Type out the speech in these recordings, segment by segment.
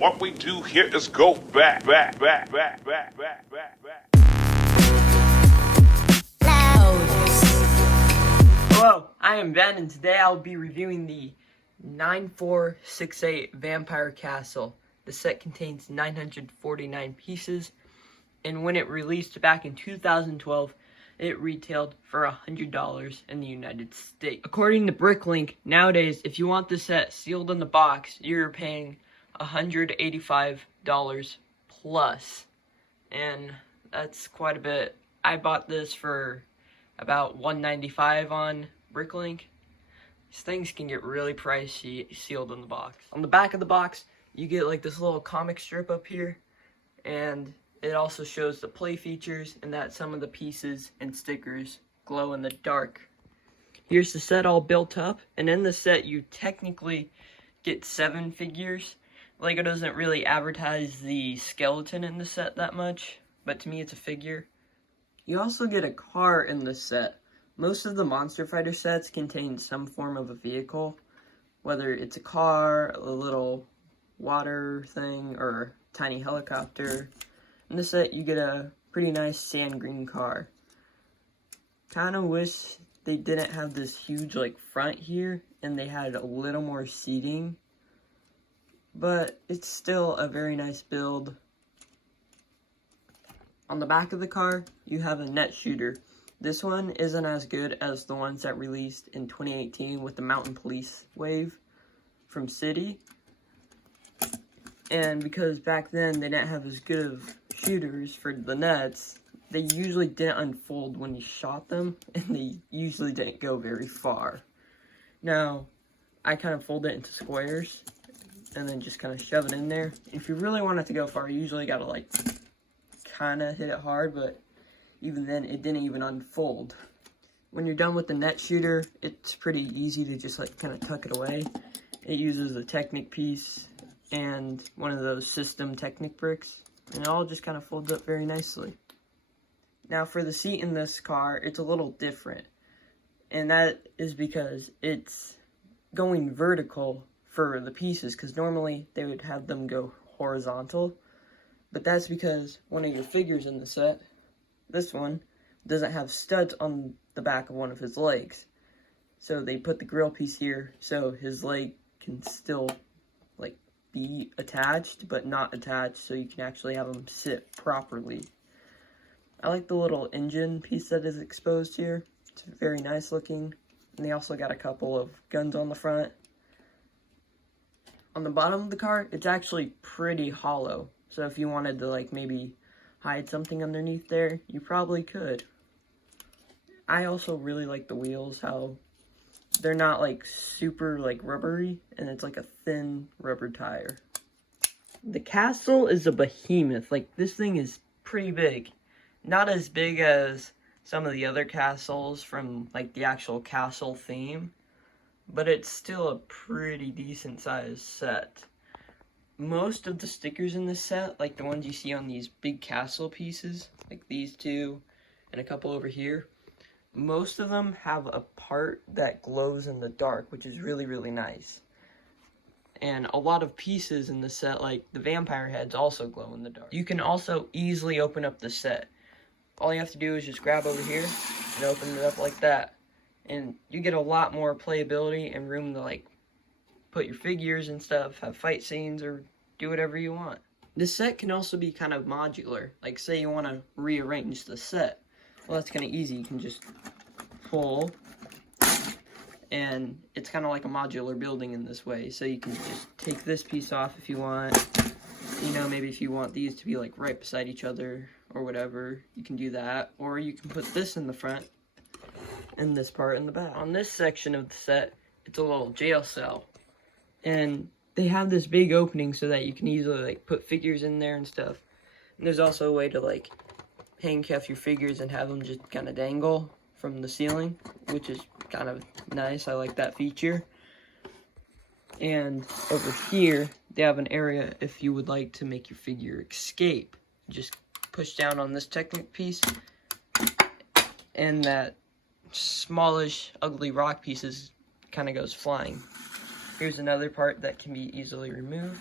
What we do here is go back. Hello, I am Ben, and today I'll be reviewing the 9468 Vampire Castle. The set contains 949 pieces, and when it released back in 2012, it retailed for $100 in the United States. According to Bricklink, nowadays, if you want the set sealed in the box, you're paying $185 plus, and that's quite a bit. I bought this for about $195 on Bricklink. These things can get really pricey sealed in the box. On the back of the box, you get like this little comic strip up here, and it also shows the play features and that some of the pieces and stickers glow in the dark. Here's the set all built up, and in the set you technically get 7 figures. LEGO doesn't really advertise the skeleton in the set that much, but to me it's a figure. You also get a car in the set. Most of the Monster Fighter sets contain some form of a vehicle, whether it's a car, a little water thing, or a tiny helicopter. In this set, you get a pretty nice sand green car. Kind of wish they didn't have this huge like front here and they had a little more seating, but it's still a very nice build. On the back of the car, you have a net shooter. This one isn't as good as the ones that released in 2018 with the Mountain Police wave from City. And because back then they didn't have as good of shooters for the nets, they usually didn't unfold when you shot them, and they usually didn't go very far. Now, I kind of fold it into squares, and then just kind of shove it in there. If you really want it to go far, you usually gotta like kind of hit it hard, but even then it didn't even unfold. When you're done with the net shooter, it's pretty easy to just like kind of tuck it away. It uses a Technic piece and one of those system Technic bricks, and it all just kind of folds up very nicely. Now for the seat in this car, it's a little different, and that is because it's going vertical for the pieces, because normally they would have them go horizontal, but that's because one of your figures in the set, this one, doesn't have studs on the back of one of his legs. So they put the grill piece here so his leg can still like be attached but not attached, so you can actually have him sit properly. I like the little engine piece that is exposed here. It's very nice looking. And they also got a couple of guns on the front. On the bottom of the car, it's actually pretty hollow. So if you wanted to like maybe hide something underneath there, you probably could. I also really like the wheels, how they're not like super like rubbery, and it's like a thin rubber tire. The castle is a behemoth. Like, this thing is pretty big. Not as big as some of the other castles from like the actual castle theme, but it's still a pretty decent sized set. Most of the stickers in this set, like the ones you see on these big castle pieces, like these two and a couple over here, most of them have a part that glows in the dark, which is really, really nice. And a lot of pieces in the set, like the vampire heads, also glow in the dark. You can also easily open up the set. All you have to do is just grab over here and open it up like that. And you get a lot more playability and room to like put your figures and stuff, have fight scenes, or do whatever you want. This set can also be kind of modular. Like, say you want to rearrange the set. Well, that's kind of easy. You can just pull, and it's kind of like a modular building in this way. So you can just take this piece off if you want. You know, maybe if you want these to be like right beside each other or whatever, you can do that. Or you can put this in the front and this part in the back. On this section of the set, it's a little jail cell. And they have this big opening so that you can easily like put figures in there and stuff. And there's also a way to like handcuff your figures and have them just kind of dangle from the ceiling, which is kind of nice. I like that feature. And over here, they have an area if you would like to make your figure escape. Just push down on this Technic piece, and that smallish, ugly rock pieces kind of goes flying. Here's another part that can be easily removed.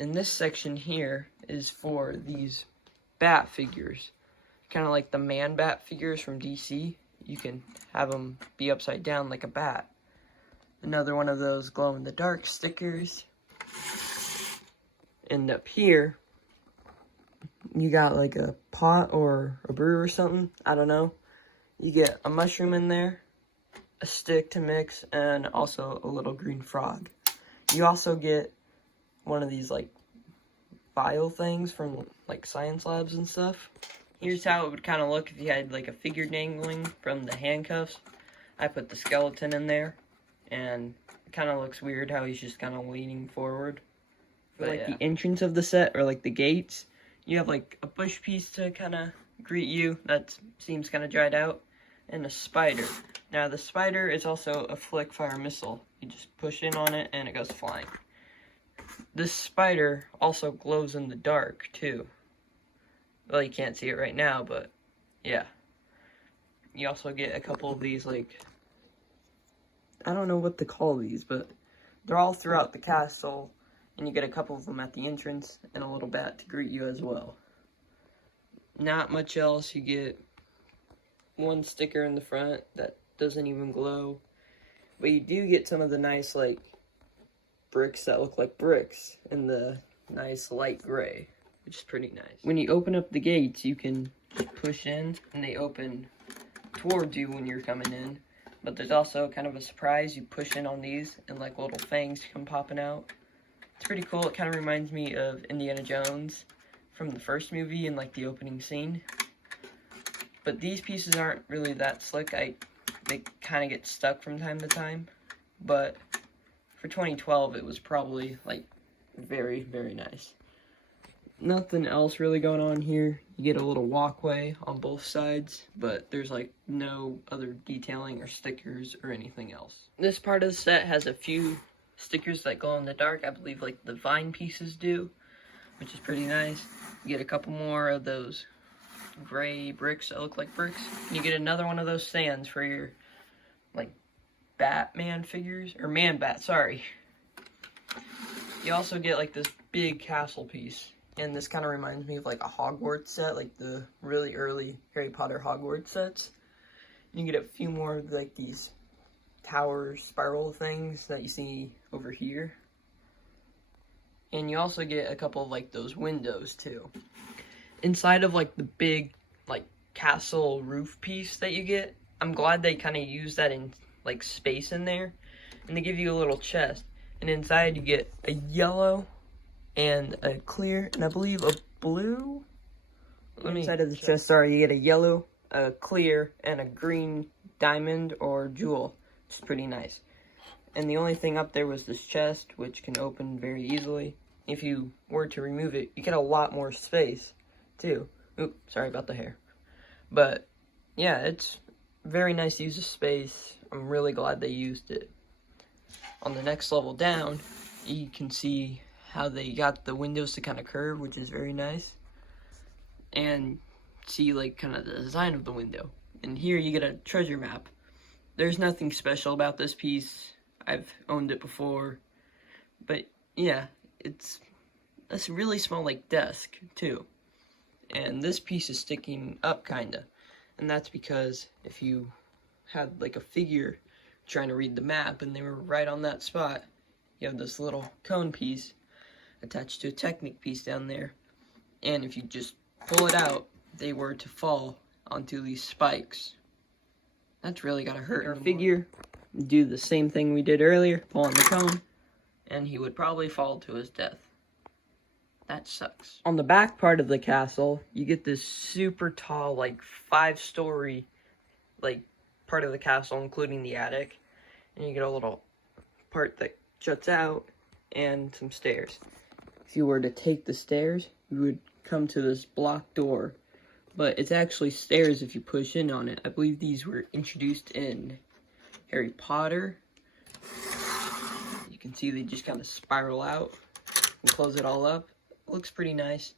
And this section here is for these bat figures. Kind of like the man bat figures from DC. You can have them be upside down like a bat. Another one of those glow-in-the-dark stickers. And up here, you got like a pot or a brew or something. I don't know. You get a mushroom in there, a stick to mix, and also a little green frog. You also get one of these like vial things from like science labs and stuff. Here's how it would kind of look if you had like a figure dangling from the handcuffs. I put the skeleton in there, and it kind of looks weird how he's just kind of leaning forward. For like the entrance of the set, or like the gates, you have like a bush piece to kind of greet you that seems kind of dried out, and a spider. Now the spider is also a flick fire missile. You just push in on it and it goes flying. This spider also glows in the dark too. Well, you can't see it right now, but yeah. You also get a couple of these, like, I don't know what to call these, but they're all throughout the castle, and you get a couple of them at the entrance, and a little bat to greet you as well. Not much else. You get one sticker in the front that doesn't even glow, but you do get some of the nice, like, bricks that look like bricks in the nice light gray, which is pretty nice. When you open up the gates, you can push in, and they open towards you when you're coming in. But there's also kind of a surprise. You push in on these, and like little fangs come popping out. It's pretty cool. It kind of reminds me of Indiana Jones from the first movie in like the opening scene. But these pieces aren't really that slick. They kind of get stuck from time to time. But for 2012, it was probably like very, very nice. Nothing else really going on here. You get a little walkway on both sides, but there's like no other detailing or stickers or anything else. This part of the set has a few stickers that glow in the dark. I believe like the vine pieces do, which is pretty nice. You get a couple more of those gray bricks that look like bricks. You get another one of those stands for your like Batman figures, or Man-Bat, sorry. You also get like this big castle piece. And this kind of reminds me of like a Hogwarts set, like the really early Harry Potter Hogwarts sets. You get a few more of like these tower spiral things that you see over here. And you also get a couple of like those windows too. Inside of like the big like castle roof piece that you get, I'm glad they kind of use that in like space in there. And they give you a little chest. And inside you get a yellow and a clear, and I believe a blue. Inside of the chest, sorry, you get a yellow, a clear, and a green diamond or jewel. It's pretty nice. And the only thing up there was this chest, which can open very easily. If you were to remove it, you get a lot more space, too. Oop, sorry about the hair. But, yeah, it's very nice use of space. I'm really glad they used it. On the next level down, you can see how they got the windows to kind of curve, which is very nice. And see like kind of the design of the window. And here you get a treasure map. There's nothing special about this piece. I've owned it before. But yeah, it's a really small like desk too. And this piece is sticking up kinda. And that's because if you had like a figure trying to read the map and they were right on that spot, you have this little cone piece attached to a Technic piece down there, and if you just pull it out, they were to fall onto these spikes. That's really gotta hurt. Our figure, do the same thing we did earlier, pull on the cone, and he would probably fall to his death. That sucks. On the back part of the castle, you get this super tall, like 5-story, like part of the castle, including the attic, and you get a little part that juts out and some stairs. If you were to take the stairs, you would come to this block door, but it's actually stairs if you push in on it. I believe these were introduced in Harry Potter. You can see they just kind of spiral out and close it all up. It looks pretty nice,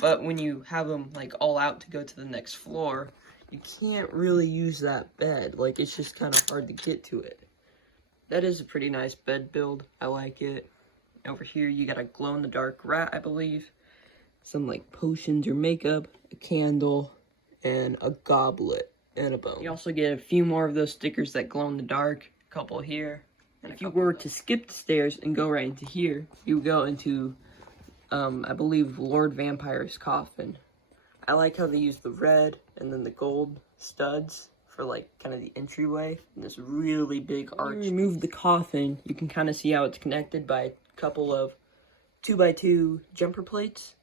but when you have them like all out to go to the next floor, you can't really use that bed. Like, it's just kind of hard to get to it. That is a pretty nice bed build. I like it. Over here, you got a glow-in-the-dark rat, I believe. Some, like, potions or makeup, a candle, and a goblet, and a bone. You also get a few more of those stickers that glow in the dark. A couple here. And if you were to skip the stairs and go right into here, you go into, I believe, Lord Vampyre's coffin. I like how they use the red and then the gold studs for, like, kind of the entryway. And this really big arch. When you remove the coffin, you can kind of see how it's connected by a couple of 2x2 jumper plates.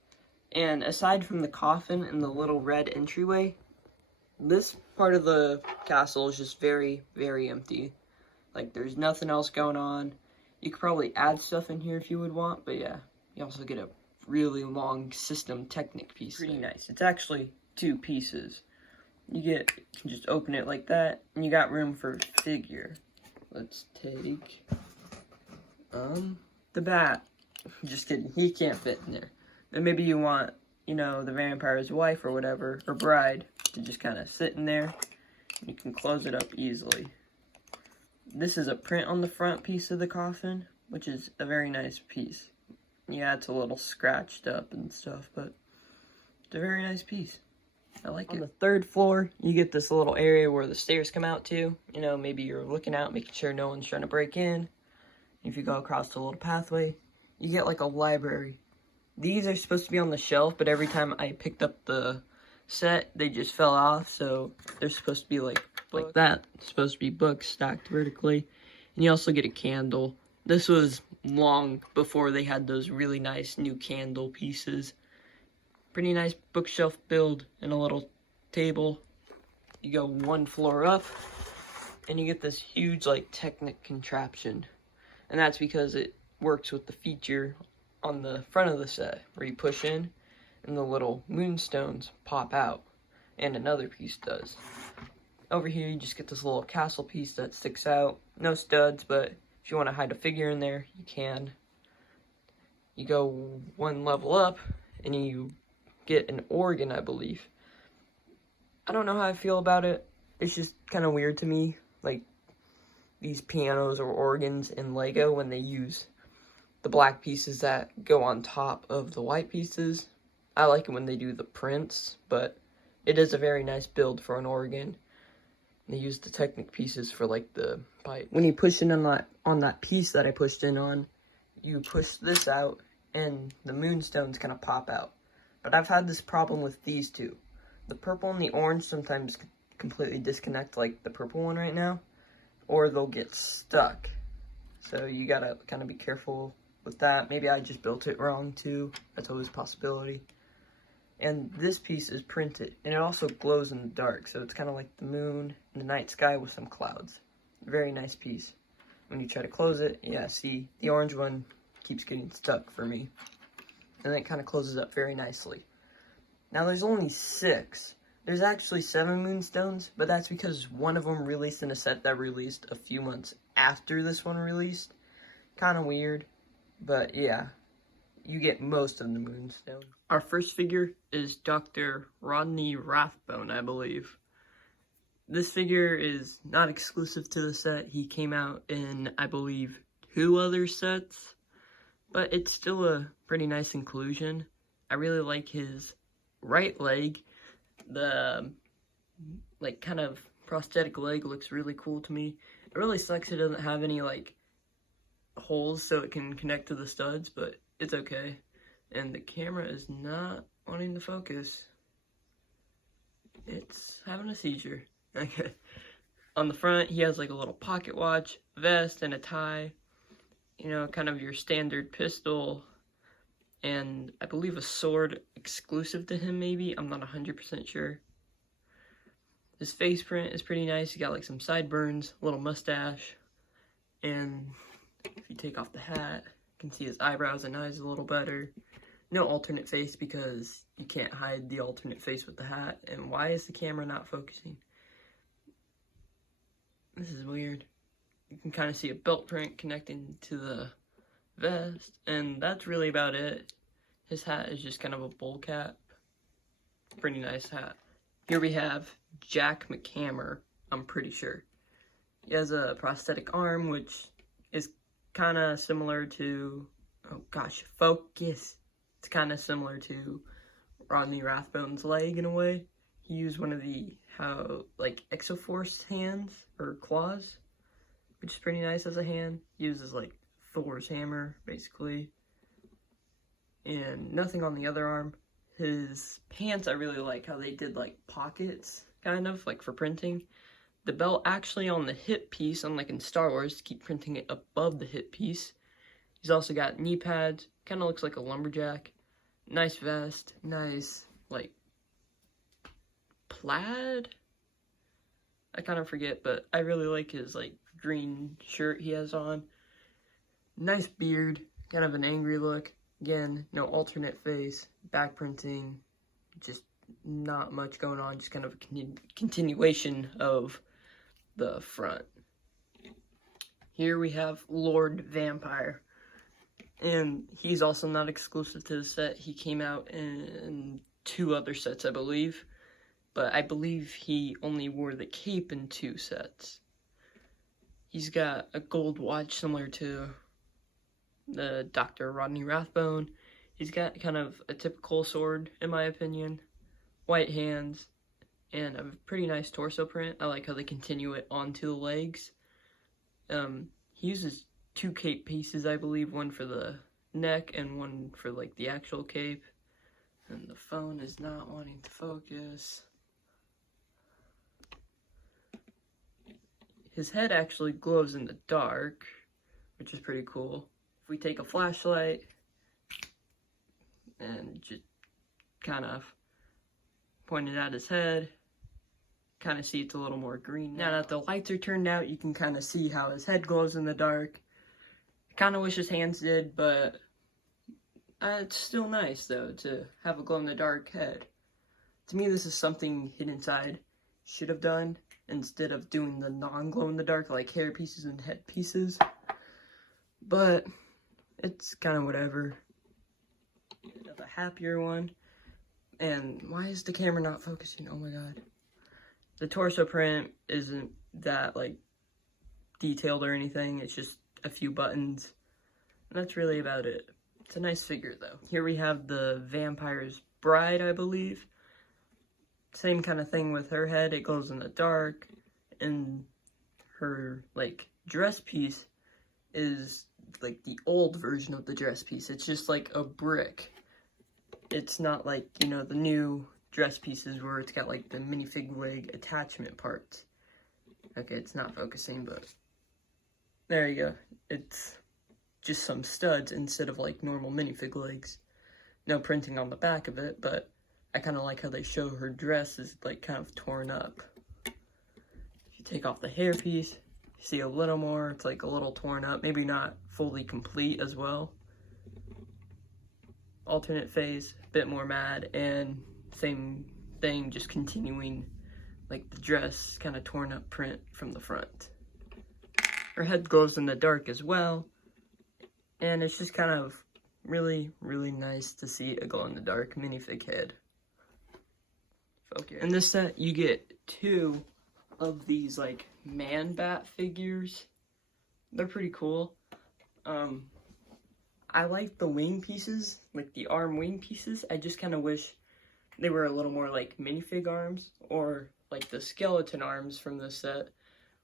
And aside from the coffin and the little red entryway, this part of the castle is just very, very empty. Like, there's nothing else going on. You could probably add stuff in here if you would want, but yeah. You also get a really long system Technic piece. Pretty nice. It's actually 2 pieces. You can just open it like that, and you got room for a figure. Let's take, the bat. Just kidding, he can't fit in there. Then maybe you want, you know, the vampire's wife or whatever, or bride, to just kind of sit in there. You can close it up easily. This is a print on the front piece of the coffin, which is a very nice piece. Yeah, it's a little scratched up and stuff, but it's a very nice piece. I like it. On the 3rd floor, you get this little area where the stairs come out to. You know, maybe you're looking out, making sure no one's trying to break in. If you go across the little pathway, you get like a library. These are supposed to be on the shelf, but every time I picked up the set, they just fell off, so they're supposed to be like that. It's supposed to be books stacked vertically. And you also get a candle. This was long before they had those really nice new candle pieces. Pretty nice bookshelf build and a little table. You go 1 floor up, and you get this huge, like, Technic contraption. And that's because it works with the feature on the front of the set, where you push in, and the little moonstones pop out. And another piece does. Over here, you just get this little castle piece that sticks out. No studs, but if you want to hide a figure in there, you can. You go 1 level up, and you get an organ, I believe. I don't know how I feel about it. It's just kind of weird to me, like, these pianos or organs in Lego when they use the black pieces that go on top of the white pieces. I like it when they do the prints, but it is a very nice build for an organ. They use the Technic pieces for, like, the pipe. When you push in on that piece that I pushed in on, you push this out, and the moonstones kind of pop out. But I've had this problem with these two. The purple and the orange sometimes completely disconnect, like the purple one right now, or they'll get stuck. So you gotta kind of be careful with that. Maybe I just built it wrong too. That's always a possibility. And this piece is printed, and it also glows in the dark, so it's kind of like the moon and the night sky with some clouds. Very nice piece. When you try to close it, yeah, see, the orange one keeps getting stuck for me. And then it kind of closes up very nicely. Now, there's only 6. There's actually 7 moonstones, but that's because one of them released in a set that released a few months after this one released. Kind of weird, but yeah. You get most of the moonstone. Our first figure is Dr. Rodney Rathbone, I believe. This figure is not exclusive to the set. He came out in, I believe, 2 other sets. But it's still a pretty nice inclusion. I really like his right leg. The, like, kind of prosthetic leg looks really cool to me. It really sucks it doesn't have any, like, holes so it can connect to the studs, but it's okay. And the camera is not wanting to focus. It's having a seizure. Okay. On the front, he has like a little pocket watch, vest, and a tie. You know, kind of your standard pistol. And I believe a sword exclusive to him, maybe. I'm not 100% sure. His face print is pretty nice. He got like some sideburns, a little mustache. And if you take off the hat, you can see his eyebrows and eyes a little better. No alternate face because you can't hide the alternate face with the hat. And why is the camera not focusing? This is weird. You can kind of see a belt print connecting to the vest. And that's really about it. His hat is just kind of a bowl cap. Pretty nice hat. Here we have Jack Mccammer, I'm pretty sure. He has a prosthetic arm, which is kind of similar to oh gosh, focus. It's kind of similar to Rodney Rathbone's leg in a way. He used one of the like Exoforce hands or claws, which is pretty nice as a hand. He uses like Thor's hammer basically, and nothing on the other arm. His pants, I really like how they did like pockets, kind of like for printing. The belt actually on the hip piece, unlike in Star Wars, to keep printing it above the hip piece. He's also got knee pads, kind of looks like a lumberjack. Nice vest, nice, like, plaid? I kind of forget, but I really like his, like, green shirt he has on. Nice beard, kind of an angry look. Again, no alternate face, back printing, just not much going on, just kind of a continuation of the front. Here we have Lord Vampyer. And he's also not exclusive to the set. He came out in 2 other sets, I believe. But I believe he only wore the cape in 2 sets. He's got a gold watch similar to the Dr. Rodney Rathbone. He's got kind of a typical sword, in my opinion. White hands, and a pretty nice torso print. I like how they continue it onto the legs. He uses 2 cape pieces, I believe, one for the neck and one for like the actual cape. And the phone is not wanting to focus. His head actually glows in the dark, which is pretty cool. If we take a flashlight and just kind of point it at his head, kind of see it's a little more green. Now that the lights are turned out, you can kind of see how his head glows in the dark. Kind of wish his hands did, but it's still nice though to have a glow-in-the-dark head. To me, this is something Hidden Side should have done instead of doing the non-glow-in-the-dark like hair pieces and head pieces. But it's kind of whatever. The happier one. And why is the camera not focusing? Oh my god. The torso print isn't that like detailed or anything. It's just a few buttons. And that's really about it. It's a nice figure though. Here we have the Vampyre's Bride, I believe. Same kind of thing with her head. It glows in the dark. And her like dress piece is like the old version of the dress piece. It's just like a brick. It's not like, you know, the new dress pieces where it's got like the minifig wig attachment parts. Okay, it's not focusing, but there you go. It's just some studs instead of like normal minifig legs. No printing on the back of it, but I kind of like how they show her dress is like kind of torn up. If you take off the hair piece, you see a little more. It's like a little torn up, maybe not fully complete as well. Alternate face, a bit more mad, and same thing, just continuing like the dress kind of torn up print from the front. Her head glows in the dark as well, and it's just kind of really, really nice to see a glow-in-the-dark minifig head. In this set, you get 2 of these like man-bat figures. They're pretty cool. I like the wing pieces, like the arm wing pieces. I just kind of wish they were a little more like minifig arms, or like the skeleton arms from this set,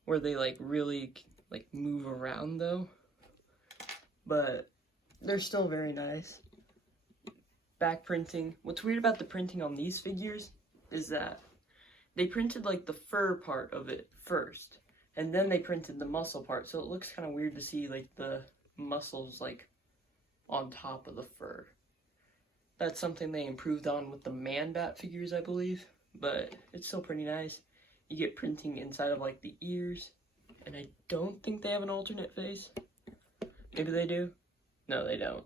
where they like really like move around though. But they're still very nice. Back printing. What's weird about the printing on these figures is that they printed like the fur part of it first, and then they printed the muscle part, so it looks kind of weird to see like the muscles like on top of the fur. That's something they improved on with the man-bat figures, I believe, but it's still pretty nice. You get printing inside of like the ears, and I don't think they have an alternate face. Maybe they do? No, they don't.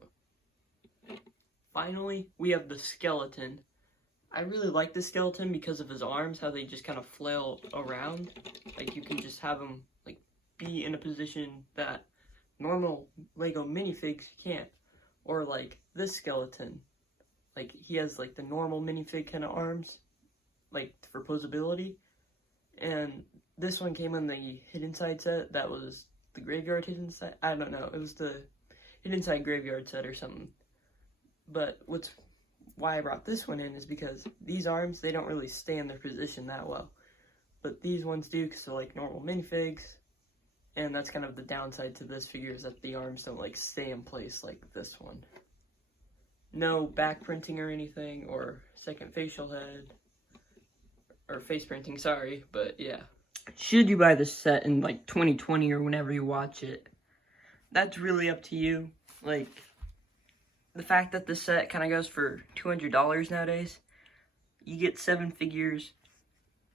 Finally, we have the skeleton. I really like the skeleton because of his arms, how they just kind of flail around. Like you can just have him like be in a position that normal Lego minifigs can't. Or like this skeleton, like he has like the normal minifig kind of arms, like for posability. And this one came in the Hidden Side set. That was the Graveyard Hidden Side. I don't know. It hidden side graveyard set or something. But why I brought this one in is because these arms, they don't really stay in their position that well. But these ones do, because they're like normal minifigs. And that's kind of the downside to this figure, is that the arms don't like stay in place like this one. No back printing or anything, or second facial head. Or face printing, sorry, but yeah. Should you buy this set in like 2020 or whenever you watch it? That's really up to you. Like, the fact that the set kind of goes for $200 nowadays, you get 7 figures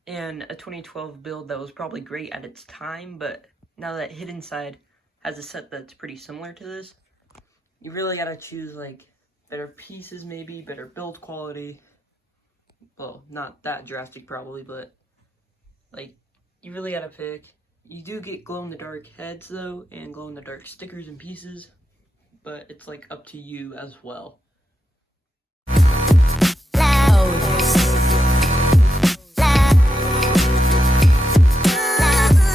and a 2012 build that was probably great at its time, but now that Hidden Side has a set that's pretty similar to this, you really gotta choose like better pieces, maybe better build quality. Well, not that drastic probably, but like you really gotta pick. You do get glow-in-the-dark heads though, and glow-in-the-dark stickers and pieces, but it's like up to you as well.